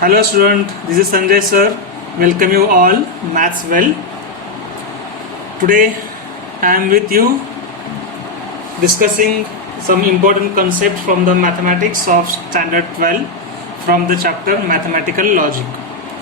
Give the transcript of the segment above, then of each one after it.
Hello student, this is Sanjay sir. Welcome you all, Maths Well. Today I am with you discussing some important concepts from the mathematics of standard 12 from the chapter mathematical logic.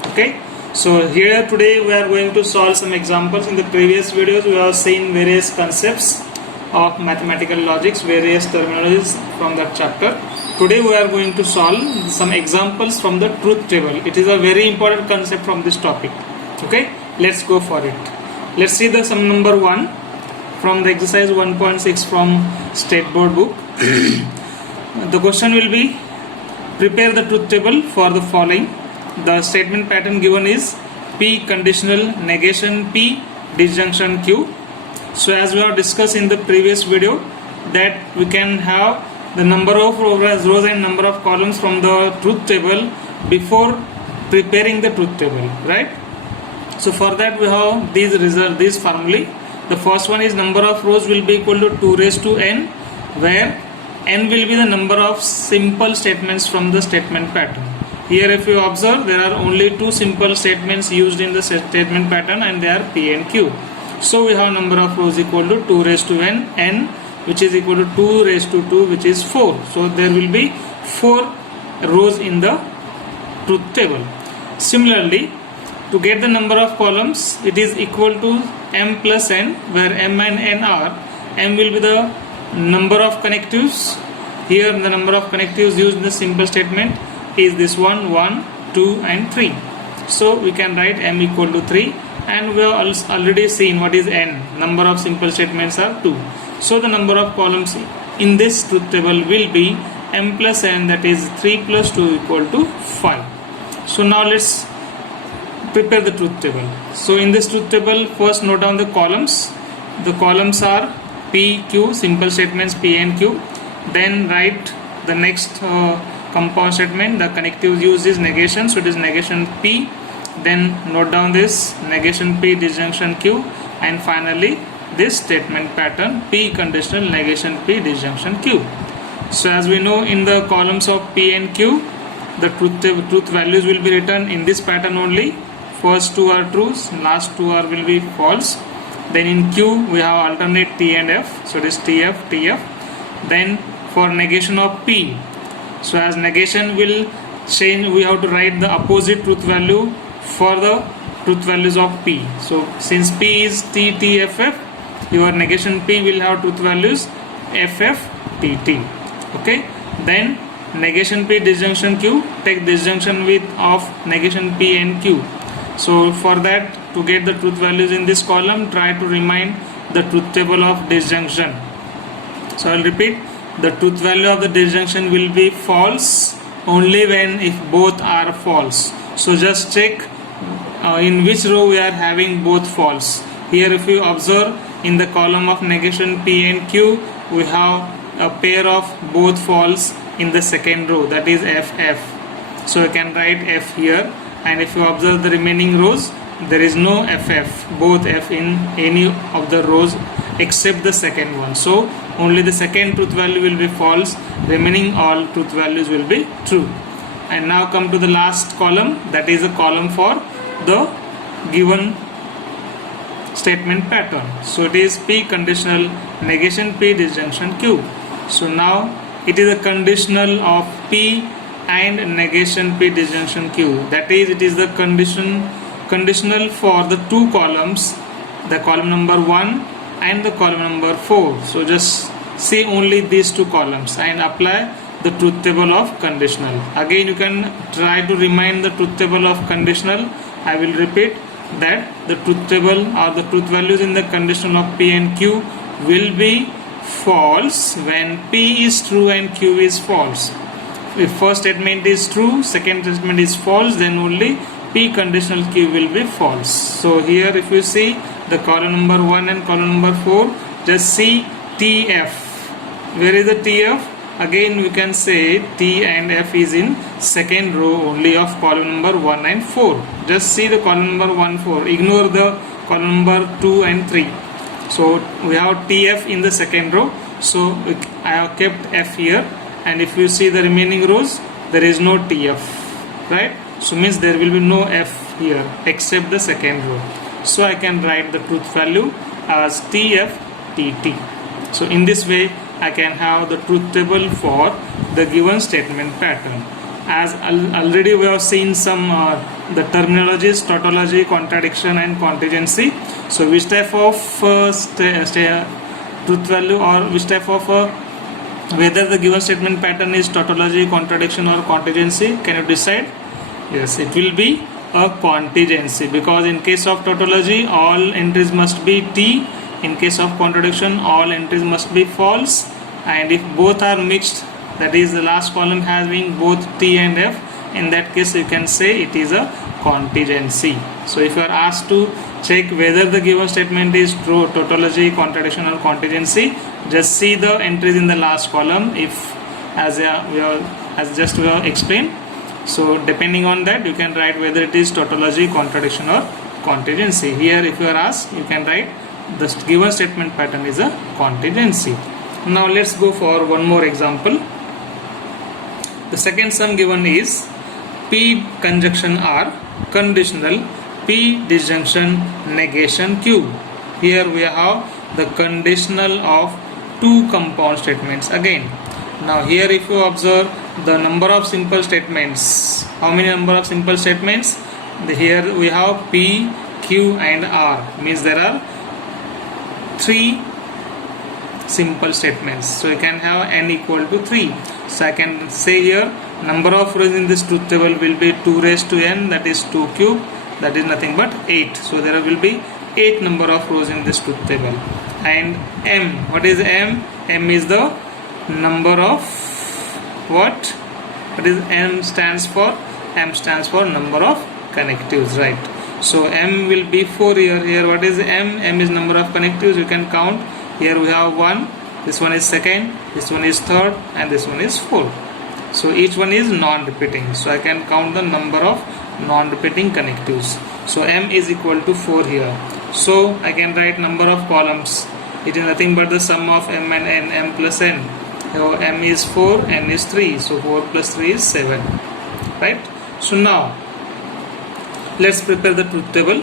Okay, so here today we are going to solve some examples. In the previous videos we have seen various concepts of mathematical logics, various terminologies from that chapter. Today we are going to solve some examples from the truth table. It is a very important concept from this topic. Okay, let's go for it. Let's see the sum number 1 from the exercise 1.6 from State Board book. The question will be, prepare the truth table for the following. The statement pattern given is P conditional negation P disjunction Q. So as we have discussed in the previous video that we can have the number of rows and number of columns from the truth table before preparing the truth table, right? So for that we have these formulae. The first one is number of rows will be equal to 2 raised to n, where n will be the number of simple statements from the statement pattern. Here if you observe, there are only two simple statements used in the statement pattern and they are P and Q. So we have number of rows equal to 2 raised to n, which is equal to 2 raised to 2, which is 4. So there will be 4 rows in the truth table. Similarly, to get the number of columns, it is equal to m plus n, where m and n are, m will be the number of connectives. Here the number of connectives used in the simple statement is this one, 1, 2 and 3. So we can write m equal to 3, and we have already seen what is n. Number of simple statements are 2. So the number of columns in this truth table will be m plus n, that is 3 plus 2 equal to 5. So now let's prepare the truth table. So in this truth table, first note down the columns. The columns are P, Q, simple statements P and Q. Then write the next compound statement. The connective used is negation, so it is negation P. Then note down this negation P disjunction Q, and finally this statement pattern P conditional negation P disjunction Q. So as we know, in the columns of P and Q, the truth values will be written in this pattern only. First two are trues, last two will be false. Then in Q we have alternate T and F, so it is TF, TF. Then for negation of P, so as negation will change, we have to write the opposite truth value for the truth values of P. So since P is T, T, F, F, your negation P will have truth values F, F, T, T. Okay. Then negation P disjunction Q, take disjunction with of negation P and Q. So for that, to get the truth values in this column, try to remind the truth table of disjunction. So I'll repeat, the truth value of the disjunction will be false only when if both are false. So just check in which row we are having both false. Here if you observe, in the column of negation P and Q, we have a pair of both false in the second row, that is F, F. So you can write F here, and if you observe the remaining rows, there is no FF, both F in any of the rows except the second one. So only the second truth value will be false, remaining all truth values will be true. And now come to the last column, that is a column for the given statement pattern. So it is P conditional negation P disjunction Q. So now it is a conditional of P and negation P disjunction Q. That is, it is the conditional for the two columns, the column number 1 and the column number 4. So just see only these two columns and apply the truth table of conditional. Again you can try to remind the truth table of conditional. I will repeat that the truth table or the truth values in the conditional of P and Q will be false when P is true and Q is false. If first statement is true, second statement is false, then only P conditional Q will be false. So here if you see the column number 1 and column number 4, just see TF. Where is the TF? Again we can say T and F is in second row only of column number 1 and 4. Just see the column number 1, 4. Ignore the column number 2 and 3. So we have TF in the second row. So I have kept F here. And if you see the remaining rows, there is no TF. right? So means there will be no F here except the second row. So I can write the truth value as TFTT. So in this way I can have the truth table for the given statement pattern. As already we have seen some the terminologies, tautology, contradiction and contingency. So which type of truth value or which type of whether the given statement pattern is tautology, contradiction or contingency, can you decide? Yes, it will be a contingency, because in case of tautology all entries must be T, in case of contradiction all entries must be false, and if both are mixed, that is the last column having both T and F, in that case you can say it is a contingency. So if you are asked to check whether the given statement is true, tautology, contradiction or contingency, just see the entries in the last column, if as we have explained. So depending on that you can write whether it is tautology, contradiction or contingency. Here if you are asked, you can write the given statement pattern is a contingency. Now let's go for one more example. The second sum given is P conjunction R conditional P disjunction negation Q. Here we have the conditional of two compound statements again. Now here if you observe the number of simple statements, how many number of simple statements? Here we have P, Q and R, means there are 3 simple statements. So you can have n equal to 3. So I can say here number of rows in this truth table will be 2 raised to n, that is 2 cube, that is nothing but 8. So there will be 8 number of rows in this truth table. And M, what is M? M is the number of what? What is M stands for? M stands for number of connectives, right? So M will be 4 here. Here what is M? M is number of connectives. You can count. Here we have 1, this one is second, this one is third and this one is fourth. So each one is non-repeating. So I can count the number of non-repeating connectives. So M is equal to 4 here. So I can write number of columns. It is nothing but the sum of M and N, M plus N. Here M is 4, N is 3. So 4 plus 3 is 7. Right? So now let's prepare the truth table.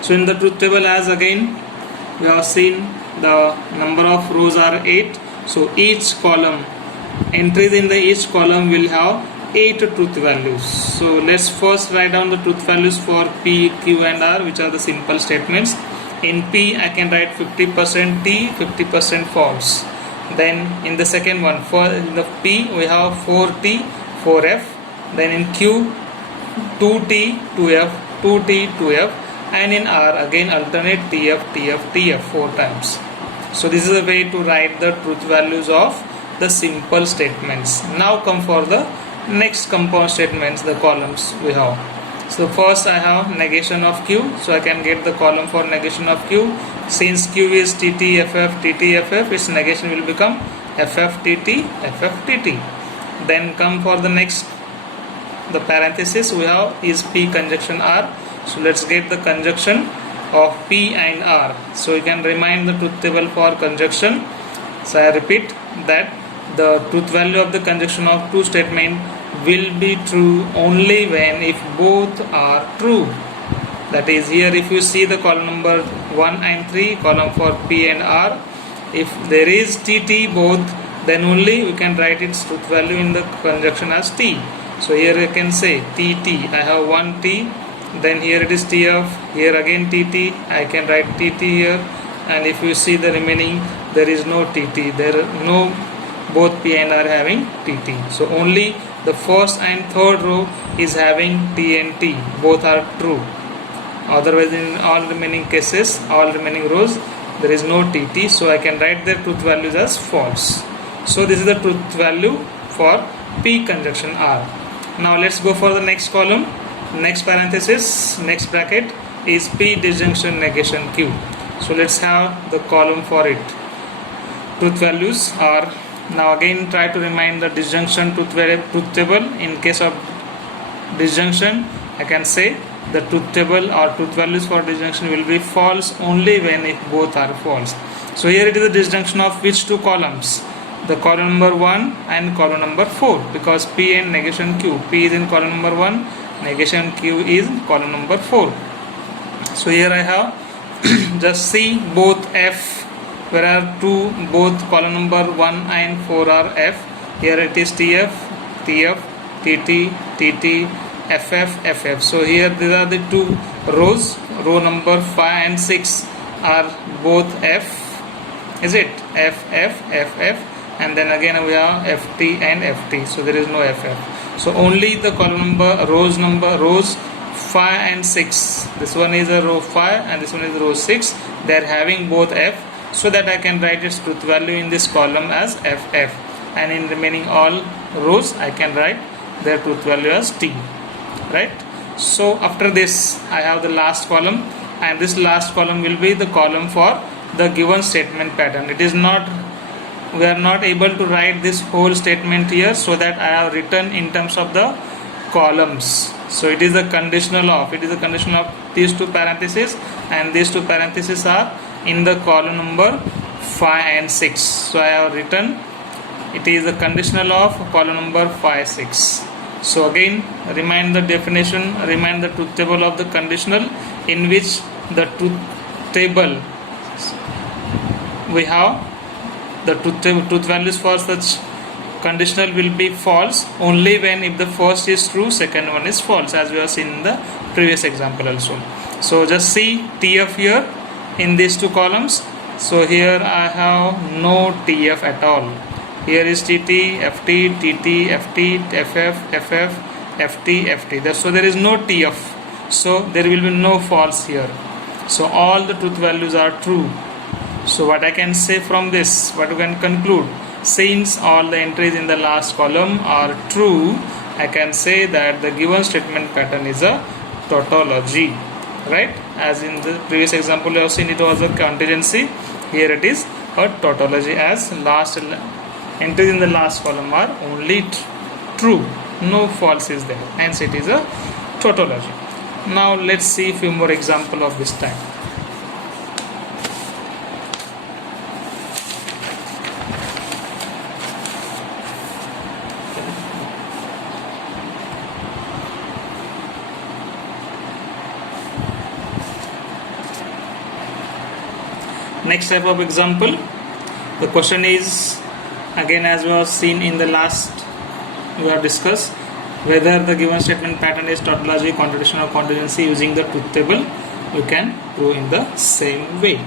So in the truth table, as again we have seen, the number of rows are 8. So each column, entries in the each column will have 8 truth values. So let's first write down the truth values for P, Q and R, which are the simple statements. In P I can write 50% T, 50% false. Then in the second one, for the P we have 4T, 4F. Then in Q 2T, 2F, 2T, 2F, and in R again alternate TF, TF, TF 4 times. So this is a way to write the truth values of the simple statements. Now come for the next compound statements, the columns we have. So first I have negation of Q, so I can get the column for negation of Q. Since Q is TT, FF, TT, FF, its negation will become FF, TT, FF, TT. Then come for the next, the parenthesis we have is P conjunction R. So let's get the conjunction of P and R. So you can remind the truth table for conjunction. So I repeat that the truth value of the conjunction of two statements will be true only when if both are true. That is, here if you see the column number 1 and 3, column for P and R, if there is TT both, then only we can write its truth value in the conjunction as T. So here you can say TT, I have one T, then here it is TF, here again TT, I can write TT here, and if you see the remaining, there is no TT, there are no, both P and R having TT. So only the first and third row is having T and T, both are true. Otherwise in all remaining cases, all remaining rows, there is no TT, so I can write their truth values as false. So this is the truth value for P conjunction R. Now let's go for the next column. Next parenthesis, next bracket is P disjunction negation Q. So let's have the column for it. Truth values are, now again try to remind the disjunction truth table. In case of disjunction, I can say the truth table or truth values for disjunction will be false only when if both are false. So here it is the disjunction of which two columns? The column number 1 and column number 4, because P and negation Q. P is in column number 1 negation q is column number 4. So here I have just see both f, where are two, both column number 1 and 4 are f. Here it is tf, tf, tt, tt, ff, ff. So here these are the two rows. Row number 5 and 6 are both f, is it? F, f, f, f, and then again we have ft and ft. So there is no ff. So only the column number rows 5 and 6. This one is a row 5 and this one is row 6. They are having both f, so that I can write its truth value in this column as ff, and in remaining all rows I can write their truth value as t, right? So after this I have the last column, and this last column will be the column for the given statement pattern. It is not, we are not able to write this whole statement here, so that I have written in terms of the columns. So it is a conditional of, it is a conditional of these two parentheses, and these two parentheses are in the column number 5 and 6. So I have written it is a conditional of column number 5, 6. So again remind the definition, remind the truth table of the conditional, in which the truth table we have the truth values for such conditional will be false only when if the first is true, second one is false, as we have seen in the previous example also. So just see tf here in these two columns. So here I have no tf at all. Here is tt, ft, tt, ft, ff, ff, ft, ft. So there is no tf. So there will be no false here. So all the truth values are true. So what I can say from this, what we can conclude, since all the entries in the last column are true, I can say that the given statement pattern is a tautology, right? As in the previous example you have seen it was a contingency, here it is a tautology, as last entries in the last column are only true, no false is there, hence it is a tautology. Now let's see a few more examples of this type. Next type of example, the question is again as we have seen in the last, we have discussed whether the given statement pattern is tautology, contradiction or contingency. Using the truth table you can prove in the same way.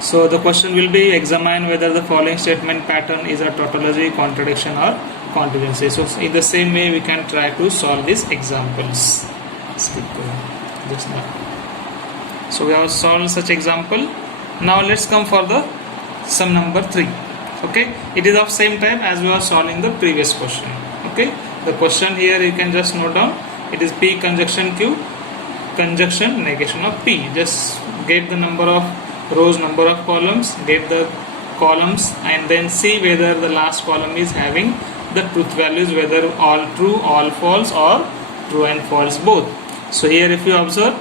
So the question will be examine whether the following statement pattern is a tautology, contradiction or contingency. So in the same way we can try to solve these examples. Skip just now. So we have solved such example. Now let's come for the sum number 3. Okay, it is of same type as we were solving the previous question. Okay, the question here you can just note down, it is P conjunction Q conjunction negation of P. Just get the number of rows, number of columns, get the columns, and then see whether the last column is having the truth values, whether all true, all false, or true and false both. So here if you observe,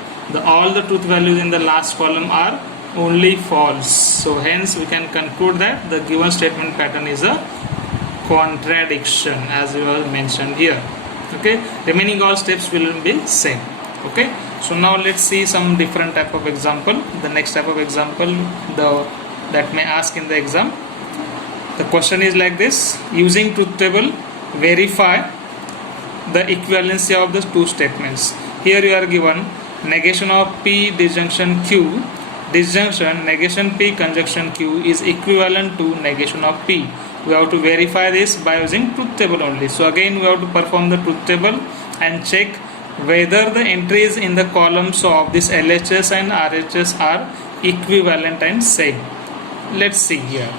all the truth values in the last column are only false. So hence we can conclude that the given statement pattern is a contradiction, as we have mentioned here. Okay, remaining all steps will be same. Okay, so now let's see some different type of example. The next type of example that may ask in the exam. The question is like this: using truth table, verify the equivalency of the two statements. Here you are given negation of P disjunction Q. Disjunction negation P conjunction Q is equivalent to negation of P. We have to verify this by using truth table only. So again we have to perform the truth table and check whether the entries in the columns of this LHS and RHS are equivalent and same. Let's see here.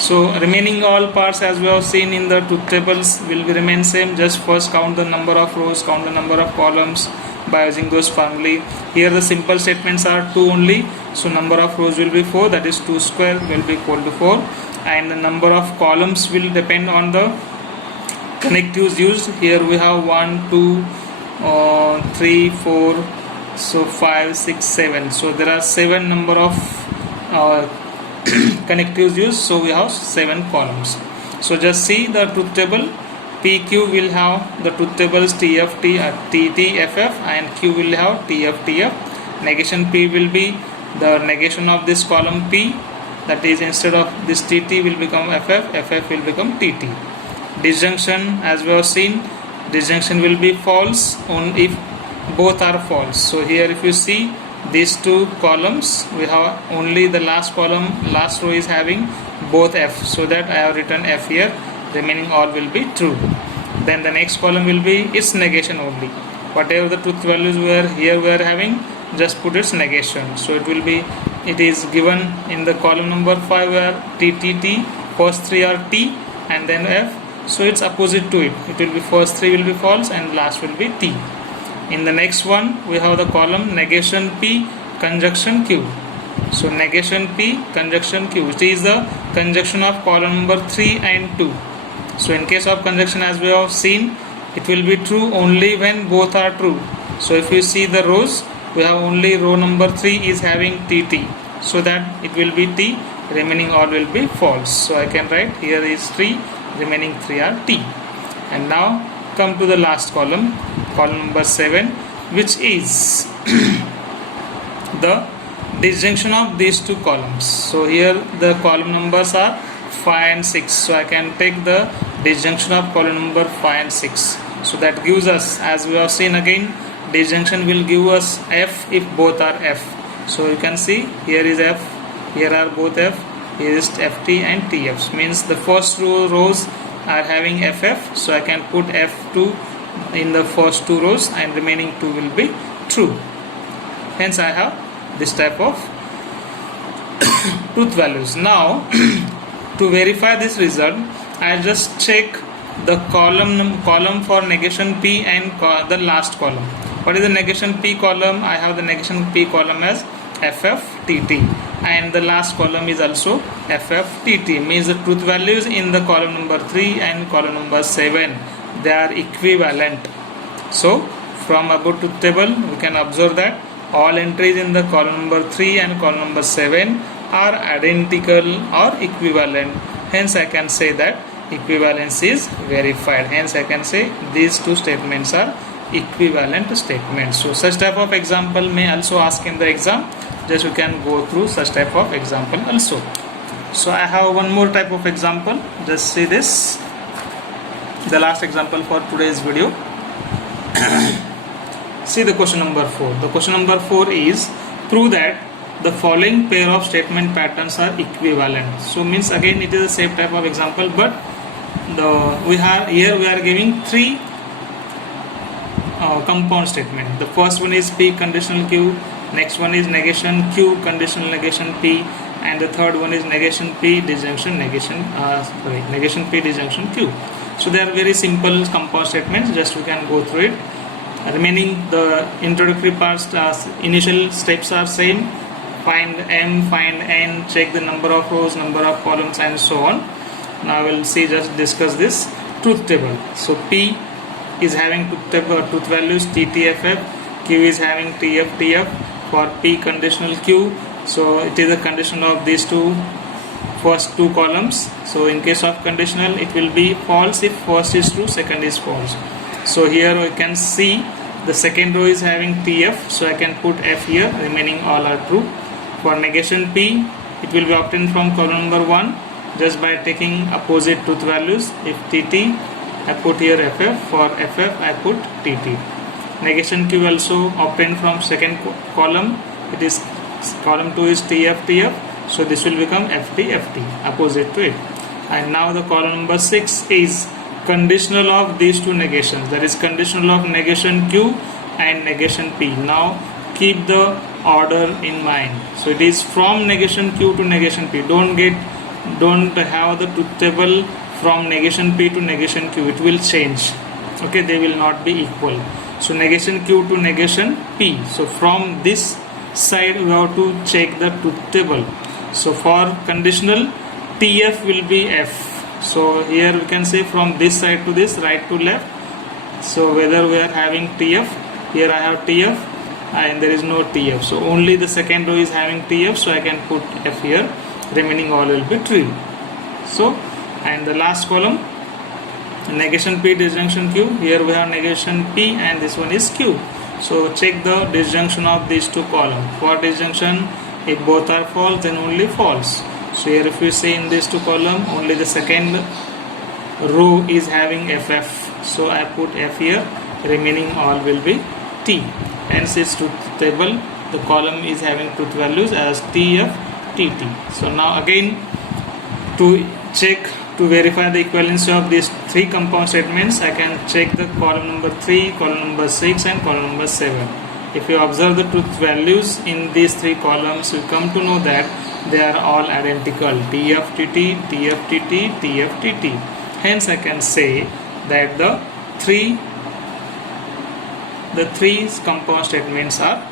So remaining all parts as we have seen in the truth tables will remain same. Just first count the number of rows, count the number of columns by using those formulae. Here the simple statements are 2 only. So number of rows will be 4, that is 2 square will be equal to 4, and the number of columns will depend on the connectives used. Here we have 1, 2, 3, 4, so 5, 6, 7. So there are 7 number of connectives used, so we have 7 columns. So just see the truth table, P PQ will have the truth tables TF, TT, FF, and Q will have TF, TF. Negation P will be the negation of this column P, that is instead of this TT will become FF, FF will become TT. Disjunction, as we have seen, disjunction will be false only if both are false. So here if you see these two columns, we have only the last column, last row is having both F, so that I have written F here, remaining all will be true. Then the next column will be its negation only. Whatever the truth values we are having, just put its negation. So it will be, it is given in the column number 5 where TTT, first three are T and then F. So it's opposite to it. It will be first three will be false and last will be T. In the next one we have the column negation P, conjunction Q. So negation P, conjunction Q. It is the conjunction of column number 3 and 2. So in case of conjunction, as we have seen, it will be true only when both are true. So if you see the rows, we have only row number 3 is having TT, so that it will be T, remaining all will be false. So I can write here is 3, remaining 3 are T. And now come to the last column, column number 7, which is the disjunction of these two columns. So here the column numbers are 5 and 6. So I can take the disjunction of column number 5 and 6. So that gives us, as we have seen again, disjunction will give us F if both are F. So you can see here is F, here are both F, here is FT and TF. Means the first rows are having FF. So I can put F2 in the first two rows and remaining two will be true. Hence I have this type of truth values. Now to verify this result, I just check the column for negation P and the last column. What is the negation P column? I have the negation P column as FFTT, and the last column is also FFTT. Means the truth values in the column number 3 and column number 7, they are equivalent. So from above truth table we can observe that all entries in the column number 3 and column number 7 are identical or equivalent. Hence I can say that equivalence is verified. Hence I can say these two statements are equivalent statements. So such type of example may also ask in the exam. Just you can go through such type of example also. So I have one more type of example. Just see this, the last example for today's video. See the question number 4. The question number 4 is prove that the following pair of statement patterns are equivalent. So means again it is the same type of example, but we are giving 3 compound statement. The first one is P conditional Q, next one is negation Q conditional negation P, and the third one is negation P disjunction negation P disjunction Q. So they are very simple compound statements. Just we can go through it. Remaining the introductory parts, initial steps are same. Find M, find N, check the number of rows, number of columns, and so on. Now we'll see, just discuss this truth table. So P is having truth values TTFF, Q is having TFTF. For P conditional Q, so it is a condition of these first two columns. So in case of conditional, it will be false if first is true, second is false. So here we can see the second row is having TF, so I can put F here, remaining all are true. For negation P, it will be obtained from column number 1 just by taking opposite truth values. If TT, I put here FF, for FF I put TT. Negation Q also obtained from second column, it is column 2 is TFTF, so this will become FTFT, opposite to it. And now the column number 6 is conditional of these two negations, that is conditional of negation Q and negation P. Now keep the order in mind. So it is from negation Q to negation P. Don't have the truth table from negation P to negation Q. It will change. Okay, they will not be equal. So negation Q to negation P. So from this side we have to check the truth table. So for conditional, TF will be F. So here we can say from this side to this, right to left. So whether we are having TF, here I have TF and there is no TF. So only the second row is having TF, so I can put F here, remaining all will be true. So, and the last column, negation P, disjunction Q. Here we have negation P and this one is Q. So check the disjunction of these two columns. For disjunction, if both are false, then only false. So here if you see in these two columns, only the second row is having FF. So I put F here, remaining all will be T. Hence its truth table, the column is having truth values as TF, TT. So now again, to check, to verify the equivalency of these three compound statements, I can check the column number 3, column number 6 and column number 7. If you observe the truth values in these three columns, you come to know that they are all identical, TFTT, TFTT, TFTT. Hence I can say that the three compound statements are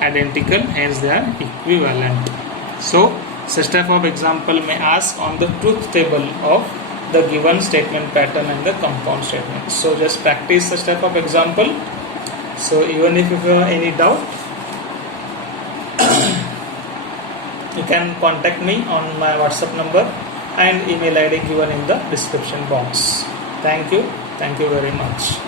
identical, hence they are equivalent. So such type of example may ask on the truth table of the given statement pattern and the compound statement. So just practice such type of example. So even if you have any doubt, you can contact me on my WhatsApp number and email ID given in the description box. Thank you very much.